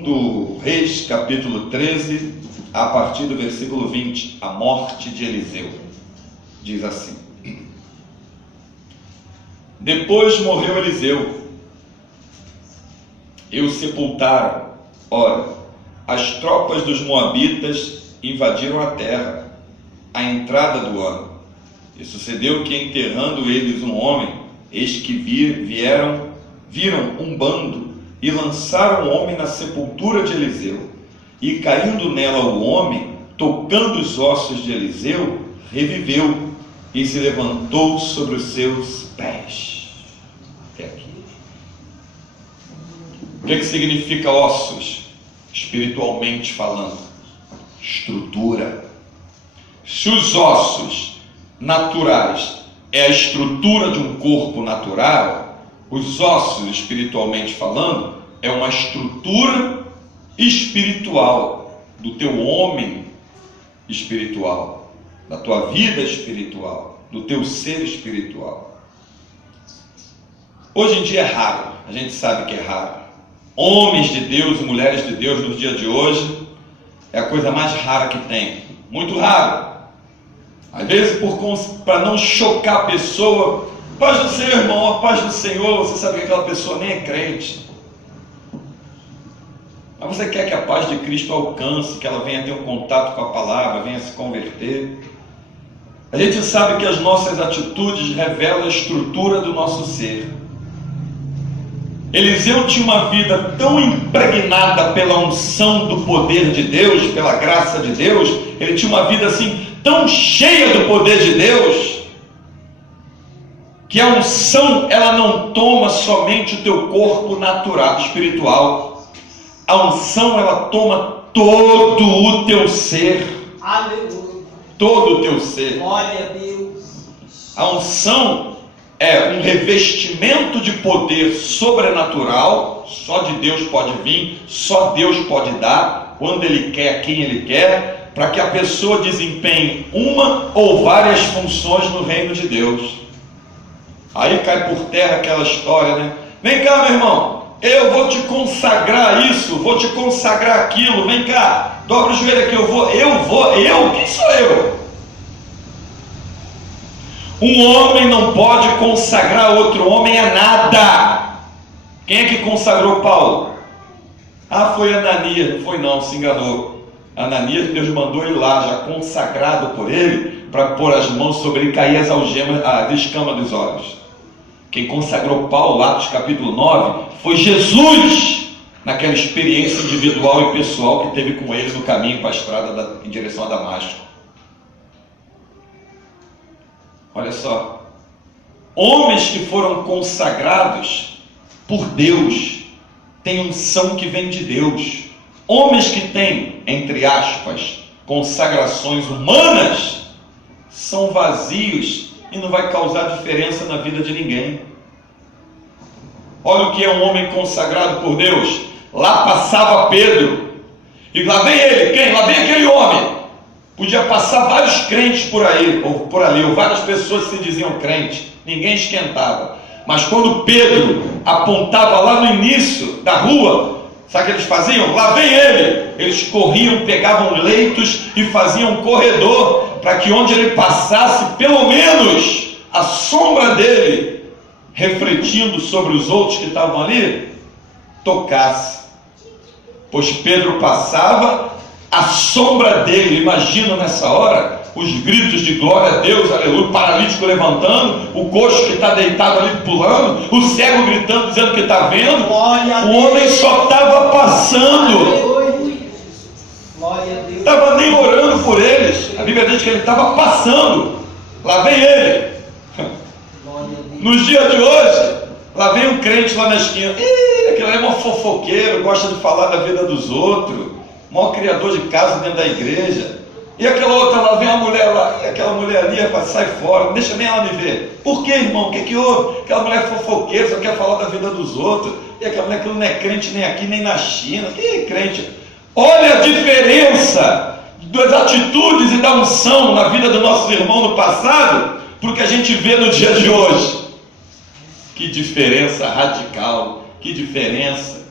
Do Reis, capítulo 13, a partir do versículo 20, a morte de Eliseu. Diz assim: Depois morreu Eliseu, e o sepultaram. Ora, as tropas dos moabitas invadiram a terra, à entrada do ano. E sucedeu que, enterrando eles um homem, eis que viram um bando, e lançaram o homem na sepultura de Eliseu. E caindo nela o homem, tocando os ossos de Eliseu, reviveu e se levantou sobre os seus pés. Até aqui. O que significa ossos? Espiritualmente falando, estrutura. Se os ossos naturais é a estrutura de um corpo natural, os ossos, espiritualmente falando, é uma estrutura espiritual do teu homem espiritual, da tua vida espiritual, do teu ser espiritual. Hoje em dia é raro, a gente sabe que é raro. Homens de Deus e mulheres de Deus nos dias de hoje é a coisa mais rara que tem, muito raro. Às vezes, para não chocar a pessoa, paz do Senhor, irmão, a paz do Senhor, você sabe que aquela pessoa nem é crente. Mas você quer que a paz de Cristo alcance, que ela venha ter um contato com a palavra, venha se converter. A gente sabe que as nossas atitudes revelam a estrutura do nosso ser. Eliseu tinha uma vida tão impregnada pela unção do poder de Deus, pela graça de Deus, ele tinha uma vida assim, tão cheia do poder de Deus, que a unção, ela não toma somente o teu corpo natural, espiritual. A unção, ela toma todo o teu ser. Aleluia. Todo o teu ser. Glória a Deus. A unção é um revestimento de poder sobrenatural. Só de Deus pode vir, só Deus pode dar, quando Ele quer, a quem Ele quer, para que a pessoa desempenhe uma ou várias funções no reino de Deus. Aí cai por terra aquela história, né? Vem cá, meu irmão, eu vou te consagrar isso, vou te consagrar aquilo, vem cá, dobra o joelho aqui, quem sou eu? Um homem não pode consagrar outro homem a nada. Quem é que consagrou Paulo? Ah, foi Ananias. Não foi não, se enganou. Ananias, Deus mandou ele lá, já consagrado por ele, para pôr as mãos sobre ele e cair as algemas, a escama dos olhos. Quem consagrou Paulo, Atos capítulo 9, foi Jesus, naquela experiência individual e pessoal que teve com ele no caminho para a estrada em direção a Damasco. Olha só, homens que foram consagrados por Deus, têm unção que vem de Deus. Homens que têm, entre aspas, consagrações humanas, são vazios e não vai causar diferença na vida de ninguém. Olha o que é um homem consagrado por Deus. Lá passava Pedro, e lá vem ele, quem? Lá vem aquele homem. Podia passar vários crentes por aí, ou por ali, ou várias pessoas que se diziam crentes, ninguém esquentava. Mas quando Pedro apontava lá no início da rua, sabe o que eles faziam? Lá vem ele. Eles corriam, pegavam leitos e faziam um corredor, para que onde ele passasse, pelo menos a sombra dele, refletindo sobre os outros que estavam ali, tocasse. Pois Pedro passava, a sombra dele, imagina nessa hora, os gritos de glória a Deus, aleluia, o paralítico levantando, o coxo que está deitado ali pulando, o cego gritando, dizendo que está vendo, o homem só estava passando, estava nem orando por eles, a Bíblia diz que ele estava passando, lá vem ele. Nos dias de hoje, lá vem um crente lá na esquina, aquele é um fofoqueiro, gosta de falar da vida dos outros, maior criador de casa dentro da igreja. E aquela outra lá, vem a mulher lá, e aquela mulher ali, rapaz, sai fora, não deixa nem ela me ver. Por quê, irmão? O que houve? Aquela mulher fofoqueira, só quer falar da vida dos outros. E aquela mulher que não é crente nem aqui, nem na China. Que é crente? Olha a diferença das atitudes e da unção na vida dos nossos irmãos no passado, para o que a gente vê no dia de hoje. Que diferença radical, que diferença.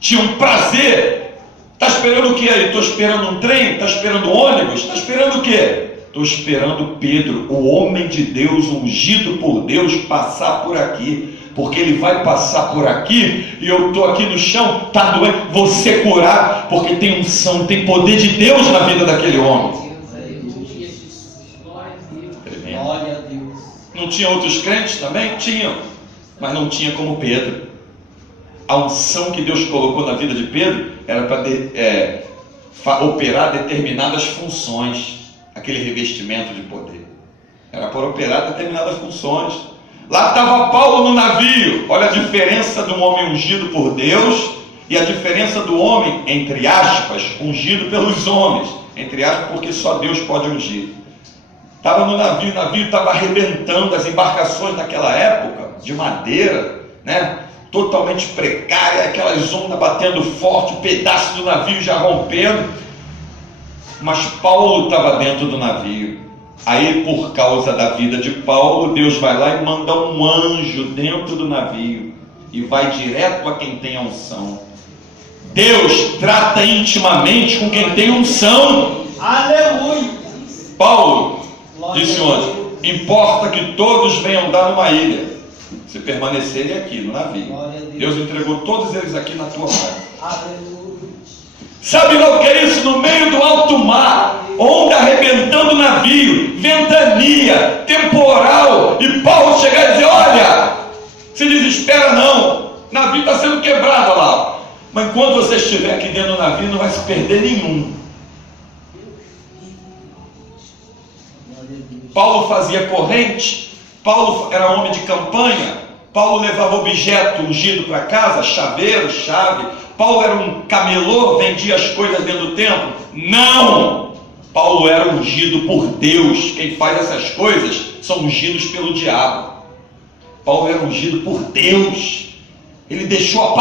tinham prazer. Está esperando o que aí? Estou esperando um trem? Está esperando um ônibus? Está esperando o quê? Estou esperando Pedro, o homem de Deus, ungido por Deus, passar por aqui. Porque ele vai passar por aqui e eu estou aqui no chão, está doendo, vou ser curado, porque tem unção, tem poder de Deus na vida daquele homem. Glória a Deus. Não tinha outros crentes também? Tinham, mas não tinha como Pedro. A unção que Deus colocou na vida de Pedro era para operar determinadas funções, aquele revestimento de poder. Era para operar determinadas funções. Lá estava Paulo no navio. Olha a diferença do homem ungido por Deus e a diferença do homem, entre aspas, ungido pelos homens. Entre aspas, porque só Deus pode ungir. Estava no navio, o navio estava arrebentando. As embarcações daquela época, de madeira, né? Totalmente precária, aquelas ondas batendo forte, o pedaço do navio já rompendo. Mas Paulo estava dentro do navio. Aí, por causa da vida de Paulo, Deus vai lá e manda um anjo dentro do navio e vai direto a quem tem a unção. Deus trata intimamente com quem tem unção. Aleluia. Paulo disse ontem: importa que todos venham dar numa ilha, se permanecerem aqui no navio. Deus entregou todos eles aqui na tua mão. Aleluia. Sabe lá o que é isso? No meio do alto mar, onda arrebentando o navio, ventania, temporal, e Paulo chegar e dizer: olha, se desespera não, o navio está sendo quebrado lá, mas quando você estiver aqui dentro do navio não vai se perder nenhum. Paulo fazia corrente, Paulo era homem de campanha, Paulo levava objeto ungido para casa, chaveiro, chave. Paulo era um camelô, vendia as coisas dentro do templo? Não! Paulo era ungido por Deus. Quem faz essas coisas são ungidos pelo diabo. Paulo era ungido por Deus. Ele deixou a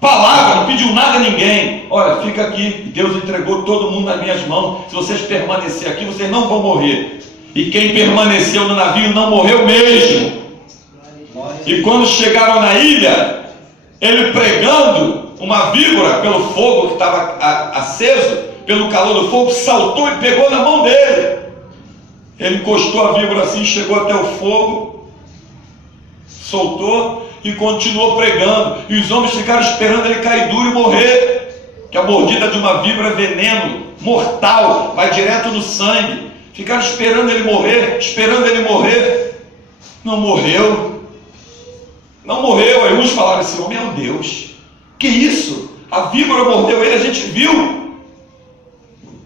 palavra, não pediu nada a ninguém. Olha, fica aqui, Deus entregou todo mundo nas minhas mãos. Se vocês permanecerem aqui, vocês não vão morrer. E quem permaneceu no navio não morreu mesmo. E quando chegaram na ilha, ele pregando, uma víbora, pelo fogo que estava aceso, pelo calor do fogo, saltou e pegou na mão dele. Ele encostou a víbora assim, chegou até o fogo, soltou e continuou pregando. E os homens ficaram esperando ele cair duro e morrer, que a mordida de uma víbora é veneno, mortal, vai direto no sangue. Ficaram esperando ele morrer, não morreu. Não morreu. Aí uns falaram: esse homem é um Deus. Que isso? A víbora mordeu ele, a gente viu.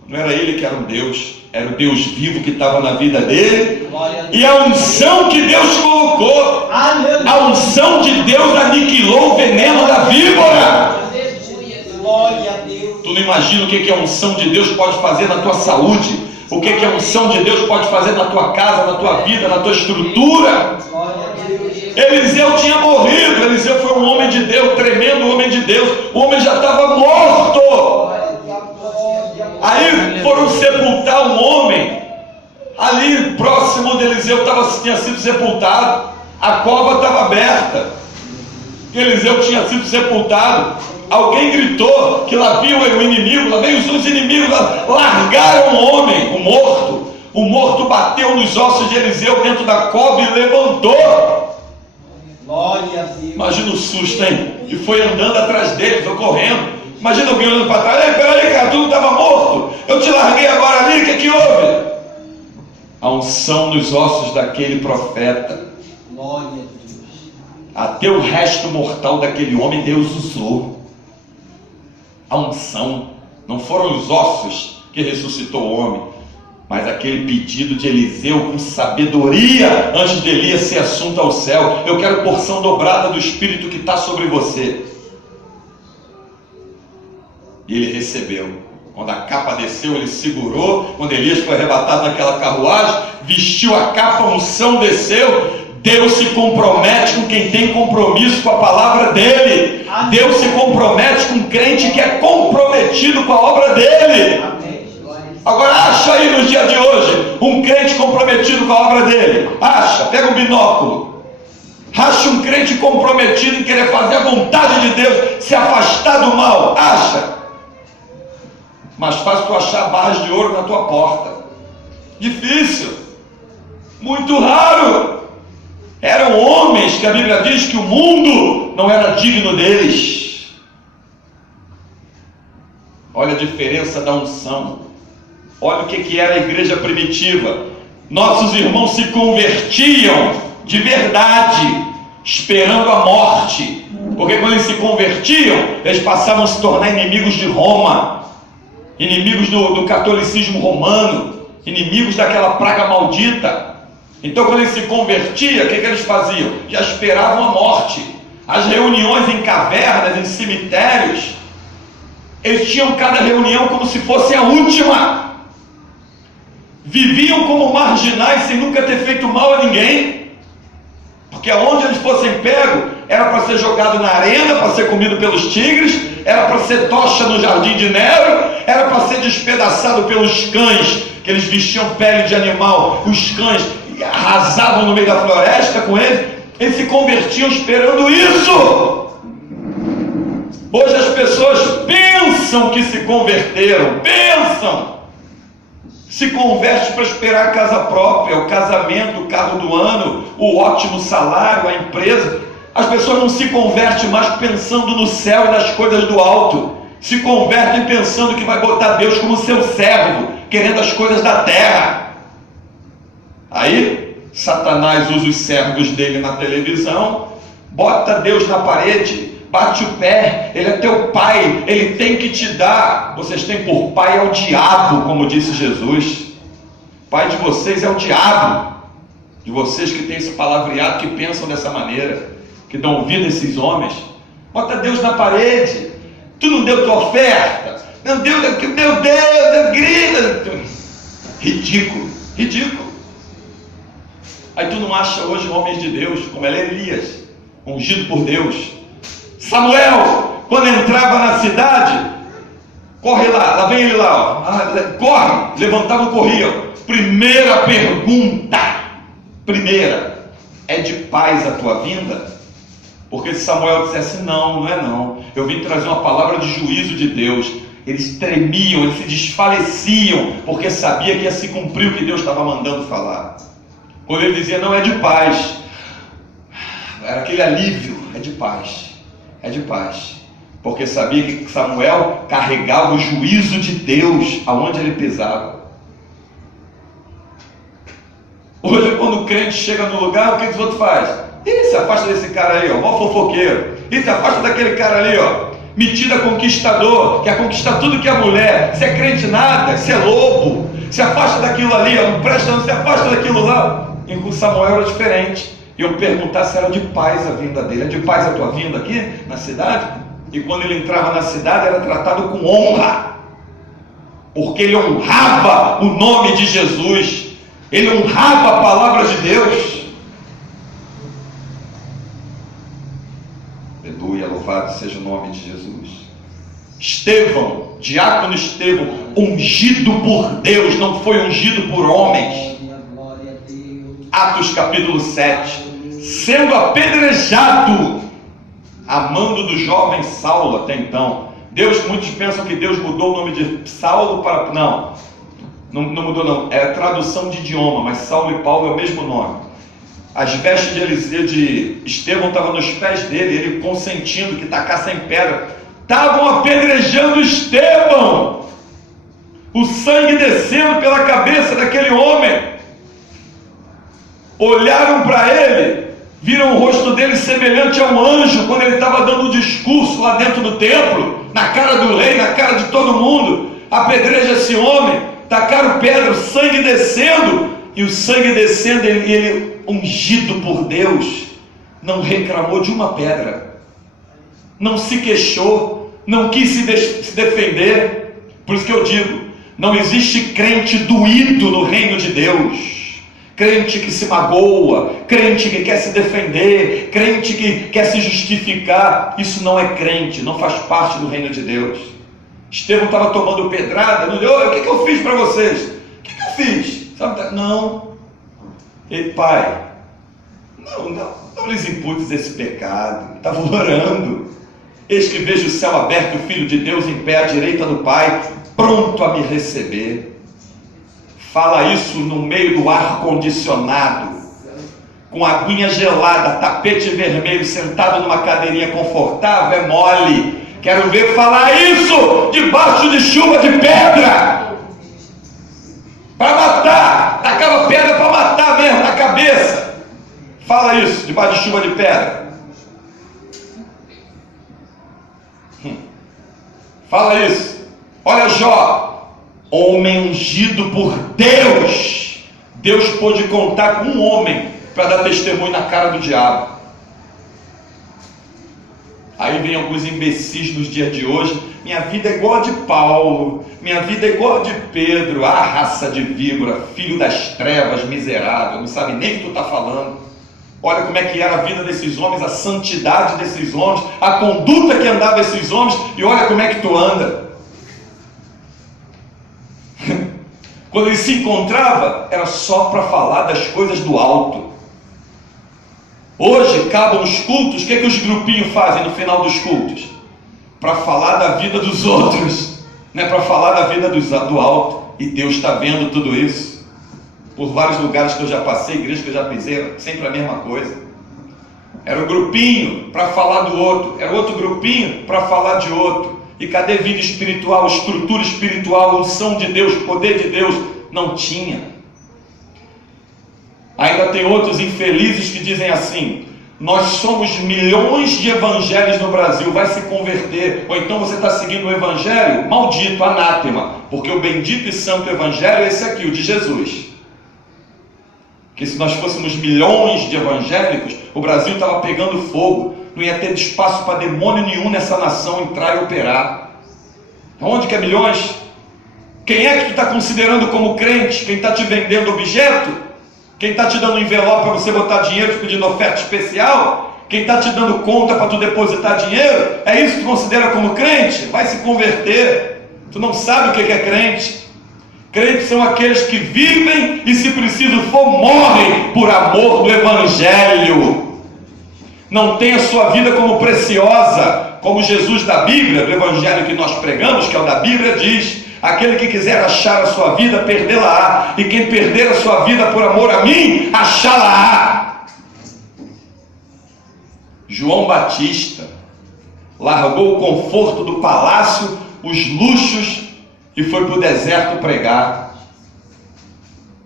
Não era ele que era um Deus, era o Deus vivo que estava na vida dele. E a unção que Deus colocou, a unção de Deus aniquilou o veneno da víbora. Glória a Deus. Tu não imagina o que a unção de Deus pode fazer na tua saúde, o que a unção de Deus pode fazer na tua casa, na tua vida, na tua estrutura. Glória a Deus. Eliseu tinha morrido. Eliseu foi um homem de Deus, tremendo homem de Deus. O homem já estava morto. Aí foram sepultar um homem ali próximo de Eliseu, tinha sido sepultado. A cova estava aberta, Eliseu tinha sido sepultado. Alguém gritou que lá viu o inimigo, lá veio os inimigos, largaram o homem, o morto. O morto bateu nos ossos de Eliseu dentro da cova e levantou. Glória a Deus. Imagina o susto, hein? E foi andando atrás deles, ou correndo. Imagina alguém olhando para trás: ei, peraí, cara, tu não estava morto? Eu te larguei agora ali, o que houve? A unção nos ossos daquele profeta. Glória a Deus. Até o resto mortal daquele homem Deus usou. A unção. Não foram os ossos que ressuscitou o homem, mas aquele pedido de Eliseu com sabedoria antes de Elias ser assunto ao céu: eu quero porção dobrada do Espírito que está sobre você. E ele recebeu. Quando a capa desceu, ele segurou. Quando Elias foi arrebatado naquela carruagem, vestiu a capa, a unção desceu. Deus se compromete com quem tem compromisso com a palavra dele. Deus se compromete com um crente que é comprometido com a obra dele. Agora acha aí no dia de hoje um crente comprometido com a obra dele. Acha, pega um binóculo. Acha um crente comprometido em querer fazer a vontade de Deus, se afastar do mal? Acha. Mais fácil tu achar barras de ouro na tua porta. Difícil. Muito raro. Eram homens que a Bíblia diz que o mundo não era digno deles. Olha a diferença da unção. Olha o que era a igreja primitiva. Nossos irmãos se convertiam de verdade, esperando a morte. Porque quando eles se convertiam, eles passavam a se tornar inimigos de Roma, inimigos do catolicismo romano, inimigos daquela praga maldita. Então quando eles se convertiam, o que eles faziam? Já esperavam a morte. As reuniões em cavernas, em cemitérios, eles tinham cada reunião como se fosse a última. Viviam como marginais sem nunca ter feito mal a ninguém, porque aonde eles fossem pegos, era para ser jogado na arena, para ser comido pelos tigres, era para ser tocha no jardim de Nero, era para ser despedaçado pelos cães, que eles vestiam pele de animal, os cães arrasavam no meio da floresta com eles se convertiam esperando isso. Hoje as pessoas pensam que se converteram, se converte para esperar a casa própria, o casamento, o carro do ano, o ótimo salário, a empresa. As pessoas não se convertem mais pensando no céu e nas coisas do alto. Se convertem pensando que vai botar Deus como seu servo, querendo as coisas da terra. Aí, Satanás usa os servos dele na televisão, bota Deus na parede, bate o pé, ele é teu pai, ele tem que te dar. Vocês têm por pai ao diabo, como disse Jesus. Pai de vocês é o diabo. De vocês que têm esse palavreado, que pensam dessa maneira, que dão ouvido a esses homens. Bota Deus na parede. Tu não deu tua oferta, não deu, meu Deus, grita. Ridículo, ridículo. Aí tu não acha hoje homens de Deus, como era Elias, ungido por Deus. Samuel, quando entrava na cidade, corre lá vem ele lá, ó. Corre, levantavam e corriam. Primeira pergunta, é de paz a tua vinda? Porque se Samuel dissesse não é não, eu vim trazer uma palavra de juízo de Deus, eles tremiam, eles se desfaleciam, porque sabia que ia se cumprir o que Deus estava mandando falar. Quando ele dizia não, é de paz, era aquele alívio, é de paz, porque sabia que Samuel carregava o juízo de Deus aonde ele pisava. Hoje, quando o crente chega no lugar, o que os outros fazem? Se afasta desse cara aí, ó, mó fofoqueiro. Se afasta daquele cara ali, ó, metida conquistador, quer conquistar tudo que é mulher. Se é crente nada, se é lobo. Se afasta daquilo ali, ó, não presta, não se afasta daquilo lá. E com Samuel era diferente. E eu perguntar se era de paz a vinda dele. É de paz a tua vinda aqui na cidade? E quando ele entrava na cidade, era tratado com honra, porque ele honrava o nome de Jesus, ele honrava a palavra de Deus. Aleluia, louvado seja o nome de Jesus. Estevão, diácono Estevão, ungido por Deus, não foi ungido por homens. Atos capítulo 7, sendo apedrejado, a mando do jovem Saulo até então. Muitos pensam que Deus mudou o nome de Saulo para... Não mudou não, é tradução de idioma, mas Saulo e Paulo é o mesmo nome. As vestes de Eliseu, de Estevão estavam nos pés dele, ele consentindo que tacassem pedra. Estavam apedrejando Estevão, o sangue descendo pela cabeça daquele homem. Olharam para ele, viram o rosto dele semelhante a um anjo, quando ele estava dando um discurso lá dentro do templo, na cara do rei, na cara de todo mundo. Apedreja esse homem, tacaram pedra, o sangue descendo, e o sangue descendo, ele ungido por Deus, não reclamou de uma pedra, não se queixou, não quis se defender. Por isso que eu digo, não existe crente doído no reino de Deus. Crente que se magoa, crente que quer se defender, crente que quer se justificar, isso não é crente, não faz parte do reino de Deus. Estevão estava tomando pedrada, não deu, o que eu fiz para vocês? O que eu fiz? Sabe? Não. Ei, pai, não lhes imputes esse pecado. Estava orando. Eis que vejo o céu aberto, o Filho de Deus em pé à direita do Pai, pronto a me receber. Fala isso no meio do ar-condicionado, com aguinha gelada, tapete vermelho, sentado numa cadeirinha confortável, é mole. Quero ver falar isso debaixo de chuva de pedra, para matar. Tacava pedra para matar mesmo, na cabeça. Fala isso debaixo de chuva de pedra. Fala isso. Olha Jó, homem ungido por Deus. Deus pôde contar com um homem para dar testemunho na cara do diabo. Aí vem alguns imbecis nos dias de hoje. Minha vida é igual a de Paulo, minha vida é igual a de Pedro. Ah, raça de víbora, filho das trevas, miserável, não sabe nem o que tu está falando. Olha como é que era a vida desses homens, a santidade desses homens, a conduta que andava esses homens, e olha como é que tu anda. Quando ele se encontrava, era só para falar das coisas do alto. Hoje, acabam os cultos, o que os grupinhos fazem no final dos cultos? Para falar da vida dos outros, não é para falar da vida do alto. E Deus está vendo tudo isso. Por vários lugares que eu já passei, igrejas que eu já pisei, sempre a mesma coisa. Era um grupinho para falar do outro, era outro grupinho para falar de outro. E cadê vida espiritual, estrutura espiritual, unção de Deus, poder de Deus? Não tinha. Ainda tem outros infelizes que dizem assim: nós somos milhões de evangelhos no Brasil, vai se converter. Ou então você está seguindo o evangelho? Maldito, anátema, porque o bendito e santo evangelho é esse aqui, o de Jesus. Que se nós fôssemos milhões de evangélicos, o Brasil estava pegando fogo, não ia ter espaço para demônio nenhum nessa nação entrar e operar. Onde que é milhões? Quem é que tu está considerando como crente? Quem está te vendendo objeto? Quem está te dando envelope para você botar dinheiro, te pedindo oferta especial? Quem está te dando conta para tu depositar dinheiro? É isso que tu considera como crente? Vai se converter. Tu não sabe o que é crente. Crentes são aqueles que vivem e, se preciso for, morrem por amor do Evangelho. Não tem a sua vida como preciosa, como Jesus da Bíblia, do Evangelho que nós pregamos, que é o da Bíblia, diz: aquele que quiser achar a sua vida, perdê-la-á, e quem perder a sua vida por amor a mim, achá-la-á. João Batista largou o conforto do palácio, os luxos, e foi para o deserto pregar.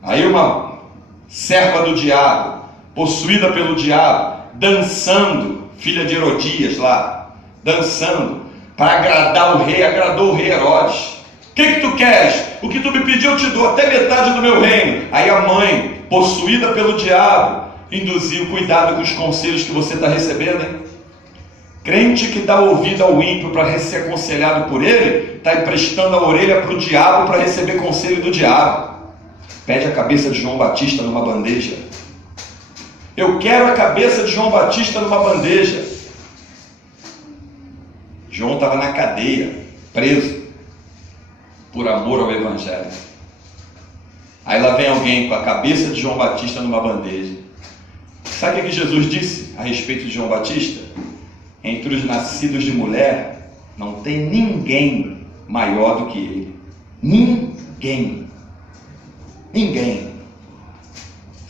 Aí uma serva do diabo, possuída pelo diabo, dançando, filha de Herodias lá, dançando, para agradar o rei, agradou o rei Herodes. O que tu queres? O que tu me pediu eu te dou, até metade do meu reino. Aí a mãe, possuída pelo diabo, induziu: cuidado com os conselhos que você está recebendo, hein? Crente que dá ouvido ao ímpio para ser aconselhado por ele, está emprestando a orelha para o diabo para receber conselho do diabo. Pede a cabeça de João Batista numa bandeja. Eu quero a cabeça de João Batista numa bandeja. João estava na cadeia, preso, por amor ao Evangelho. Aí lá vem alguém com a cabeça de João Batista numa bandeja. Sabe o que Jesus disse a respeito de João Batista? Entre os nascidos de mulher, não tem ninguém maior do que ele. Ninguém. Ninguém.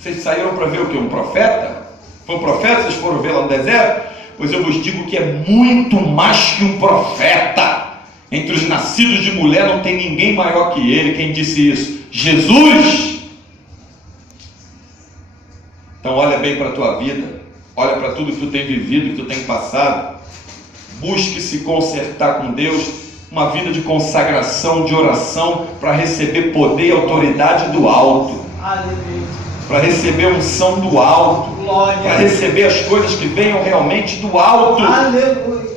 Vocês saíram para ver o que? Um profeta? Foi um profeta? Vocês foram ver lá no deserto? Pois eu vos digo que é muito mais que um profeta. Entre os nascidos de mulher não tem ninguém maior que ele. Quem disse isso? Jesus. Então olha bem para a tua vida. Olha para tudo que tu tem vivido, que tu tem passado. Busque se consertar com Deus. Uma vida de consagração, de oração, para receber poder e autoridade do alto. Para receber unção do alto. Para receber as coisas que venham realmente do alto. Aleluia.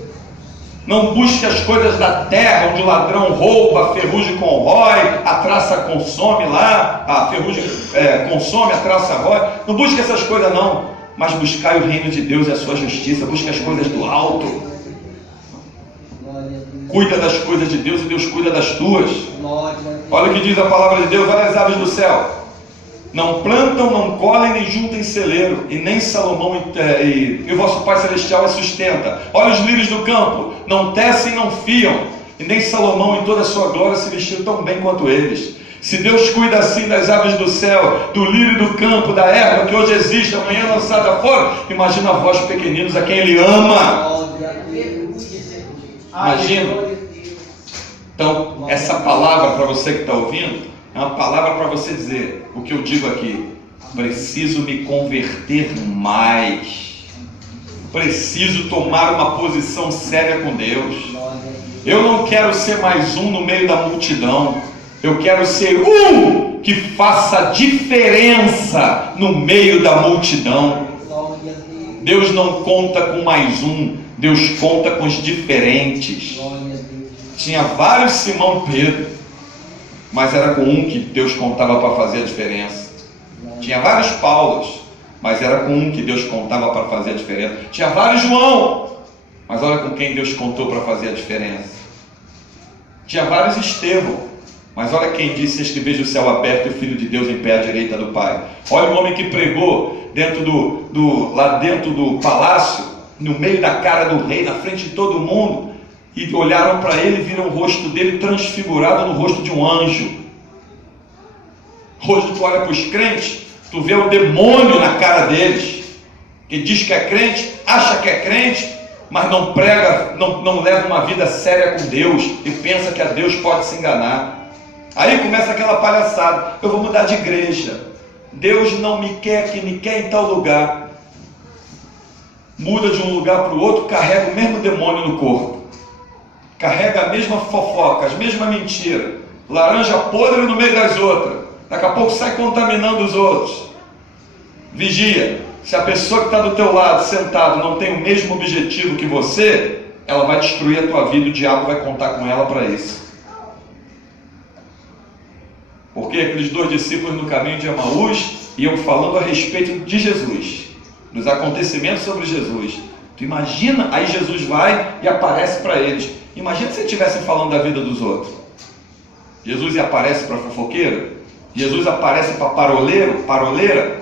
Não busque as coisas da terra, onde o ladrão rouba, a ferrugem corrói, a traça consome lá, a ferrugem consome, a traça rói. Não busque essas coisas não. Mas buscai o reino de Deus e a sua justiça. Busque as coisas do alto. Cuida das coisas de Deus e Deus cuida das tuas. Olha o que diz a palavra de Deus: olha as aves do céu. Não plantam, não colhem, nem juntam em celeiro, e nem Salomão e o vosso Pai Celestial as sustenta. Olha os lírios do campo, não tecem, não fiam, e nem Salomão em toda a sua glória se vestiu tão bem quanto eles. Se Deus cuida assim das aves do céu, do lírio do campo, da erva que hoje existe, amanhã lançada fora, imagina vós pequeninos a quem Ele ama. Imagina. Então, essa palavra para você que está ouvindo, é uma palavra para você dizer o que eu digo aqui. Preciso me converter mais. Preciso tomar uma posição séria com Deus. Eu não quero ser mais um no meio da multidão. Eu quero ser um que faça diferença no meio da multidão. Deus não conta com mais um. Deus conta com os diferentes. Tinha vários Simão Pedro, mas era com um que Deus contava para fazer a diferença. Tinha vários Paulos, mas era com um que Deus contava para fazer a diferença. Tinha vários João, mas olha com quem Deus contou para fazer a diferença. Tinha vários Estevão, mas olha quem disse: eis que vejo o céu aberto e o Filho de Deus em pé à direita do Pai. Olha o homem que pregou lá dentro do palácio, no meio da cara do rei, na frente de todo mundo, e olharam para ele e viram o rosto dele transfigurado no rosto de um anjo. Hoje tu olha para os crentes, tu vê o demônio na cara deles, que diz que é crente, acha que é crente, mas não prega, não leva uma vida séria com Deus e pensa que a Deus pode se enganar. Aí começa aquela palhaçada: eu vou mudar de igreja, Deus não me quer aqui, me quer em tal lugar. Muda de um lugar para o outro, carrega o mesmo demônio no corpo, carrega a mesma fofoca, as mesmas mentiras, laranja podre no meio das outras, daqui a pouco sai contaminando os outros. Vigia, se a pessoa que está do teu lado, sentado, não tem o mesmo objetivo que você, ela vai destruir a tua vida, o diabo vai contar com ela para isso. Porque aqueles dois discípulos no caminho de Emaús iam falando a respeito de Jesus, dos acontecimentos sobre Jesus. Tu imagina, aí Jesus vai e aparece para eles. Imagina se ele estivesse falando da vida dos outros. Jesus aparece para fofoqueiro? Jesus aparece para paroleira?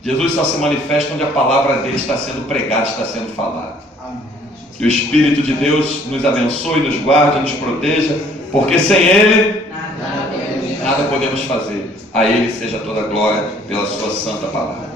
Jesus só se manifesta onde a palavra dele está sendo pregada, está sendo falada. Que o Espírito de Deus nos abençoe, nos guarde, nos proteja, porque sem Ele nada podemos fazer. A Ele seja toda a glória pela sua santa palavra.